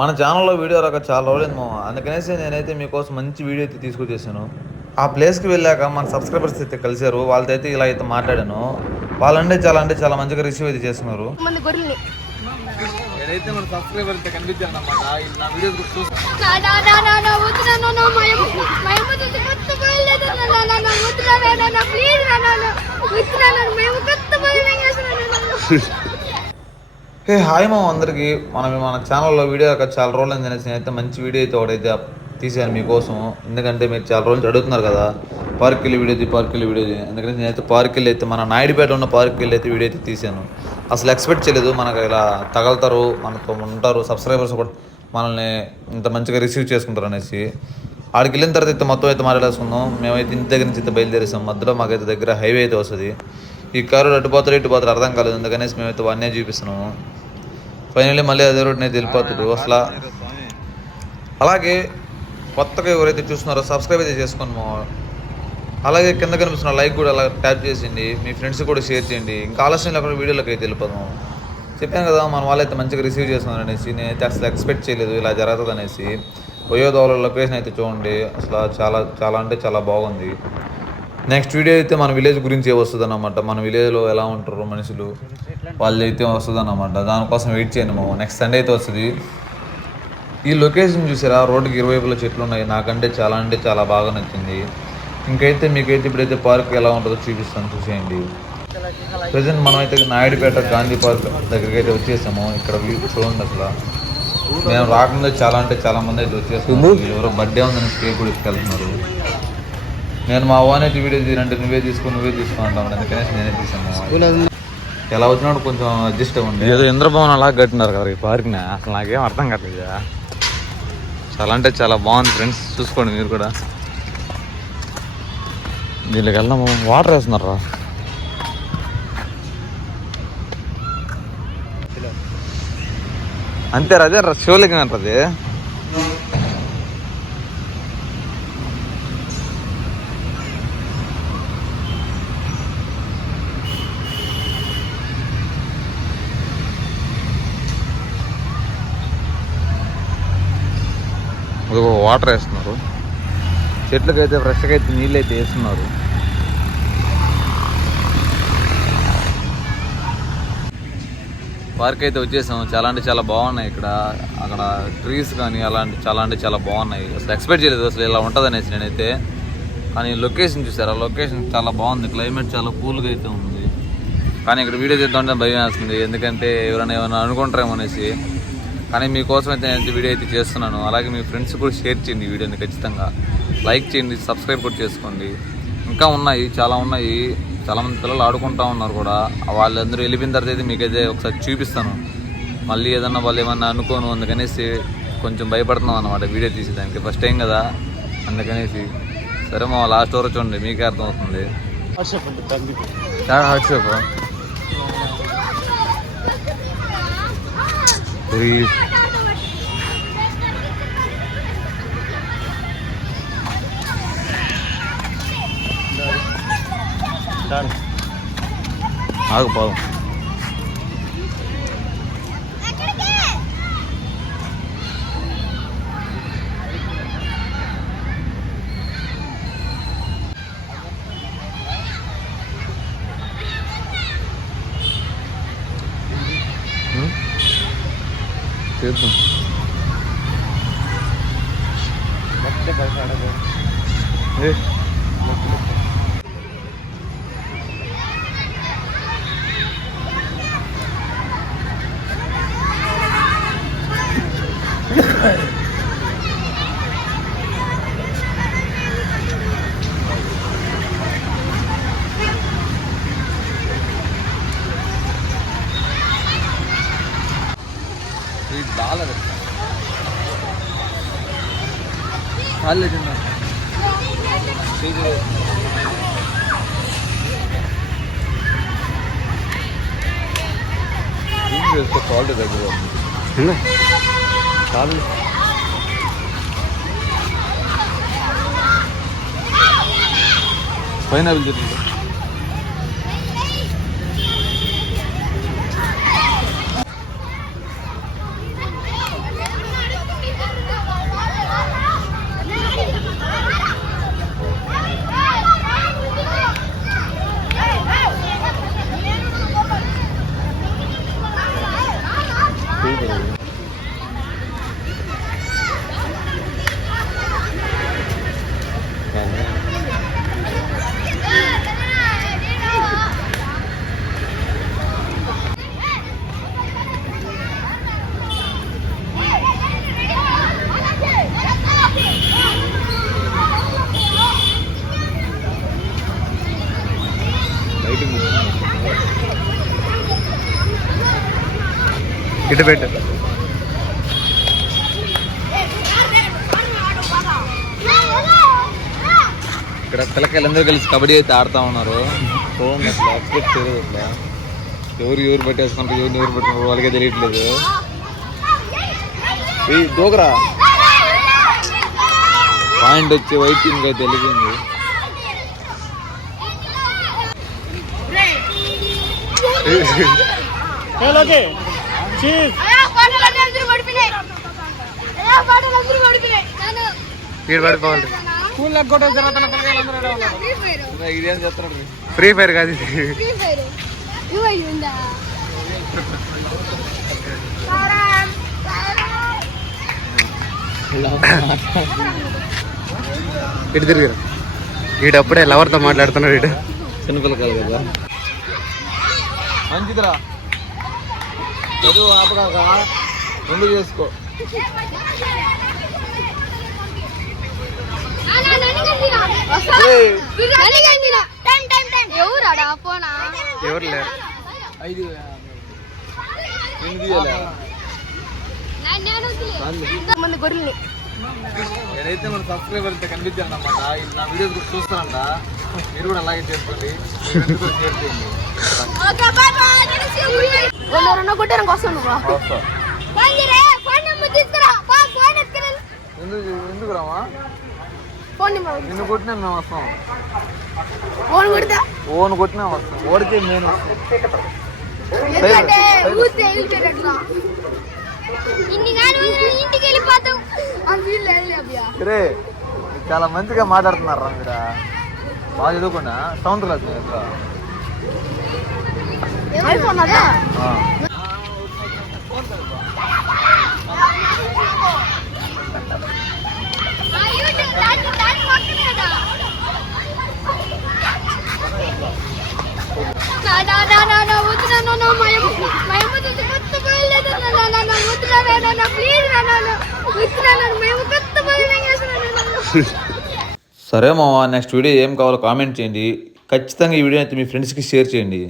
మన ఛానల్లో వీడియో రాక చాలా రోజులేమో, అందుకనేసి నేనైతే మీకోసం మంచి వీడియో అయితే తీసుకొచ్చేసాను. ఆ ప్లేస్కి వెళ్ళాక మన సబ్స్క్రైబర్స్ అయితే కలిశారు. వాళ్ళతో అయితే ఇలా అయితే మాట్లాడాను. వాళ్ళంటే చాలా మంచిగా రిసీవ్ అయితే చేస్తున్నారు. నేనైతే మన సబ్స్క్రైబర్ అయితే కనిపించాను అన్నమాట. నా వీడియో హే హాయ్ మా అందరికీ. మన ఛానల్లో వీడియో చాలా రోజులు అనేసి నేనైతే మంచి వీడియో అయితే ఒకటైతే తీసాను మీకోసం. ఎందుకంటే మీరు చాలా రోజులు అడుగుతున్నారు కదా, పార్క్ వెళ్ళి వీడియో ఎందుకంటే నేనైతే పార్క్ వెళ్ళి అయితే మన నాయుడుపేట ఉన్న పార్క్ వెళ్ళి అయితే వీడియో అయితే తీసాను. అసలు ఎక్స్పెక్ట్ చేయలేదు మనకు ఇలా తగలుతారు, మనతో ఉంటారు, సబ్స్క్రైబర్స్ కూడా మనల్ని ఇంత మంచిగా రిసీవ్ చేసుకుంటారు అనేసి. ఆడికి వెళ్ళిన తర్వాత అయితే మొత్తం అయితే మాట్లాడేసుకుందాం. మేమైతే ఇంటి దగ్గర నుంచి అయితే బయలుదేరేసాం. మధ్యలో మాకైతే దగ్గర హైవే అయితే వస్తుంది. ఈ కారు ఇటు పోతారు అర్థం కాలేదు, అందుకనేసి మేమైతే వన్ చూపిస్తున్నాము. ఫైనల్లీ మళ్ళీ అదే రోడ్ని అయితే వెళ్ళిపోతాడు అసలు. అలాగే కొత్తగా ఎవరైతే చూస్తున్నారో సబ్స్క్రైబ్ అయితే చేసుకోండి మా. అలాగే కింద కనిపిస్తున్న లైక్ కూడా అలా ట్యాప్ చేసిండి, మీ ఫ్రెండ్స్ కూడా షేర్ చేయండి. ఇంకా ఆలస్యం లేకుండా వీడియోలోకి అయితే వెళ్ళిపోదాం. చెప్పాను కదా మన వాళ్ళైతే మంచిగా రిసీవ్ చేస్తున్నారు అనేసి. నేనైతే అసలు ఎక్స్పెక్ట్ చేయలేదు ఇలా జరుగుతుంది అనేసి. పోయేదోళ్ళ లొకేషన్ అయితే చూడండి, అసలు చాలా బాగుంది. నెక్స్ట్ వీడియో అయితే మన విలేజ్ గురించి వస్తుంది అన్నమాట. మన విలేజ్లో ఎలా ఉంటారు మనుషులు, వాళ్ళు అయితే వస్తుంది అన్నమాట. దానికోసం వెయిట్ చేయండి మా. నెక్స్ట్ సండే అయితే వస్తుంది. ఈ లొకేషన్ చూసారా, రోడ్డుకి ఇరువైపుల చెట్లు ఉన్నాయి. నాకంటే చాలా బాగా నచ్చింది. మీకైతే ఇప్పుడైతే పార్క్ ఎలా ఉంటుందో చూపిస్తాను, చూసేయండి. ప్రజెంట్ మనమైతే నాయుడుపేట గాంధీ పార్క్ దగ్గరికి అయితే వచ్చేసాము. ఇక్కడ చూడండి అసలు. మేము రాకముందే చాలా మంది అయితే వచ్చేసాము. ఎవరో బర్త్డే ఉందని కేక్ కూడా ఇసుకెళ్తున్నారు. నేను మా ఓన్ అయితే వీడియో తీరంటే నువ్వే తీసుకో అంటాను, అందుకనేసి నేనే తీసాను. ఎలా వచ్చినప్పుడు కొంచెం అడ్జస్ట్ అవ్వండి. ఏదో ఇంద్రభవన్ అలా కట్టినారు కదా ఈ పార్క్ని, అసలు నాకేం అర్థం కావట్లేదు. చాలా బాగుంది ఫ్రెండ్స్, చూసుకోండి మీరు కూడా. దీనికి వెళ్దాము. వాటర్ వేస్తున్నారా? అంతేరా, అదే శివలింగం అంటది. వాటర్ వేస్తున్నారు. చెట్లకైతే ఫ్రెష్గా అయితే నీళ్ళు అయితే వేస్తున్నారు. పార్క్ అయితే వచ్చేసాం. చాలా బాగున్నాయి ఇక్కడ. అక్కడ ట్రీస్ కానీ చాలా బాగున్నాయి. అసలు ఎక్స్పెక్ట్ చేయలేదు అసలు ఇలా ఉంటుంది అనేసి నేనైతే. కానీ లొకేషన్ చూసారా, లొకేషన్ చాలా బాగుంది. క్లైమేట్ చాలా కూల్గా అయితే ఉంది. కానీ ఇక్కడ వీడియో తీద్దామంటే భయం వేస్తుంది, ఎందుకంటే ఏమైనా అనుకుంటారేమో అనేసి. కానీ మీకోసం అయితే నేను వీడియో అయితే చేస్తున్నాను. అలాగే మీ ఫ్రెండ్స్ కూడా షేర్ చేయండి ఈ వీడియోని, ఖచ్చితంగా లైక్ చేయండి, సబ్స్క్రైబ్ కూడా చేసుకోండి. ఇంకా చాలా ఉన్నాయి. చాలామంది పిల్లలు ఆడుకుంటూ ఉన్నారు కూడా. వాళ్ళందరూ వెళ్ళిపోయిన తర్వాత అయితే మీకైతే ఒకసారి చూపిస్తాను. మళ్ళీ వాళ్ళు ఏమన్నా అనుకోను, అందుకనేసి కొంచెం భయపడుతున్నాం అన్నమాట వీడియో తీసేదానికి. ఫస్ట్ టైం కదా, అందుకనేసి. సరే మా లాస్ట్ వరకు చూడండి, మీకే అర్థమవుతుంది. వాట్సాప్ ఆగిపోదాం. చేద్దాం. క్వాలిటీ దగ్గర చాలు. పైనాపిల్ చెట్టు ఇటు పెట్టు. ఇక్కడ పిల్లకాయలందరూ కలిసి కబడ్డీ అయితే ఆడుతూ ఉన్నారు. చూడండి అసలు ఎక్స్పెక్ట్ చేయలేదు అసలు. ఎవరు పట్టేసుకుంటారు, ఎవరు పట్టుకుంటారు వాళ్ళకే తెలియట్లేదు. దూకరా పాయింట్ వచ్చి వైట్ టీమ్ అయితే వెళ్ళిపోయింది. ఇదేం చేస్తున్నాడు? ఫ్రీ ఫైర్ కాదు ఇది. ఇటు తిరిగిరా. వీడు అప్పుడే లవర్తో మాట్లాడుతున్నాడు. వీడు చిన్నపిల్లకాయలు కదా. మంచిదిరా, చదువు ఆపడాక రెండు చేసుకో. ఎవరు లేరు. నేనైతే మన సబ్స్క్రైబర్ అయితే కనిపించాను అన్నమాట. నా వీడియోస్ కూడా చూస్తానంట. మీరు కూడా అలాగే చేసుకోండి. ఎందుకు రామా? నిన్ను కొట్టినా మేము వస్తాం. ఓన్ కొట్టినా వస్తాం. ఓడితే నేను రే చాలా మంచిగా మాట్లాడుతున్నారు రా మీరు. బాగా చదువుకున్నా సౌండ్ క్లాస్ మీరు సరే మామ, నెక్స్ట్ వీడియో ఏం కావాలో కామెంట్ చేయండి. ఖచ్చితంగా ఈ వీడియో అయితే మీ ఫ్రెండ్స్కి షేర్ చేయండి.